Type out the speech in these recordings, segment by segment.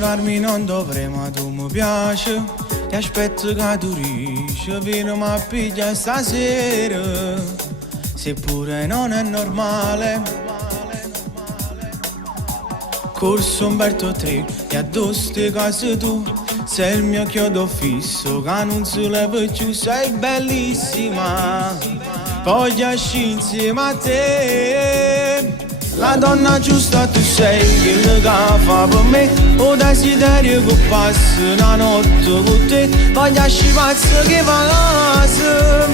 innamorarmi non dovrei, ma tu mi piaci. Ti aspetto che tu riesci, vieni ma piglia stasera. Seppure non è normale. Corso Umberto 3 e addosso te cose tu. Sei il mio chiodo fisso che non si leva più. Sei bellissima, voglio uscire insieme a te. La donna giusta tu sei, quella che fa per me. O desiderio che passa una notte con te. Voglio uscire pazzo che va casa.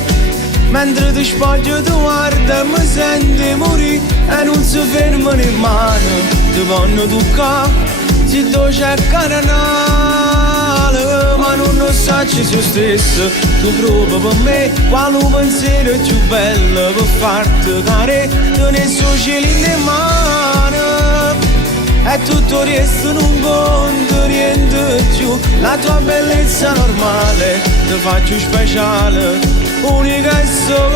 Mentre ti spoglio tu guarda e mi senti morire. E non si ferma nemmeno, ti vanno toccare. Se tu c'è canale, ma non lo sai se stesso. Tu provi per me, quale pensiero è più bello per farti care. Tu ne so cieli in mano. E tutto il resto non conta niente più. La tua bellezza normale ti faccio speciale, unica e sola.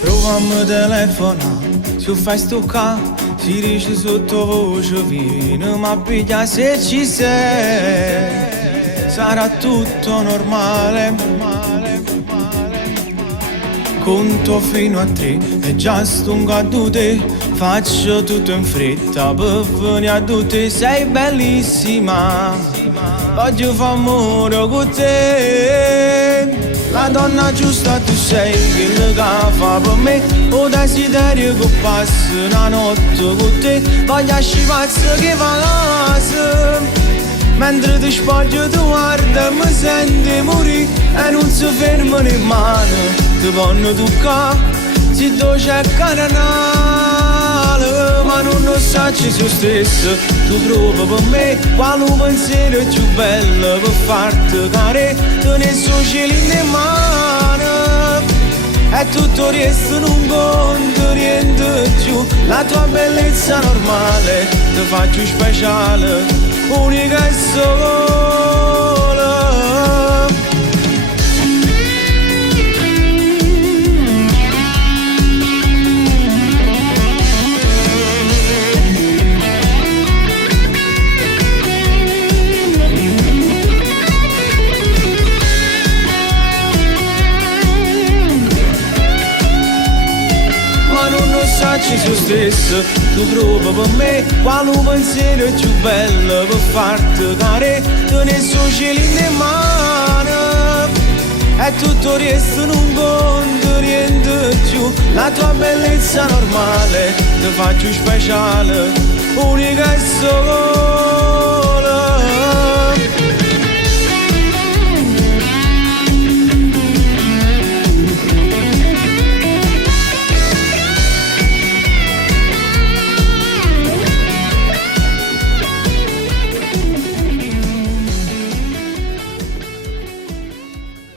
Provammi a telefonare, se fai stoccare, si dice sottovoce vieni, ma piglia se ci sei. Sarà tutto normale. Conto fino a 3 e già stungo a te. Faccio tutto in fretta per venire a te. Sei bellissima, voglio fare amore con te. La donna giusta tu sei, quella che fa per me. O desiderio che passa una notte con te. Voglio uscire pazzo che va casa. Mentre ti spoglio tu guarda e mi senti morire. E non si ferma nemmeno, ti vanno toccare. Se tu c'è canale, ma non lo sai se stesso. Tu provi per me, quale pensiero è più bello per farti care. Tu ne so cieli in mano. E tutto il resto non conta niente più. La tua bellezza normale ti faccio speciale, unica e sola. Ci su stesso, tu provi per me, quale pensiero è più bello per farti care. Tu ne so cieli in mano. E tutto il resto non conta niente più. La tua bellezza normale ti faccio speciale, unica e sola.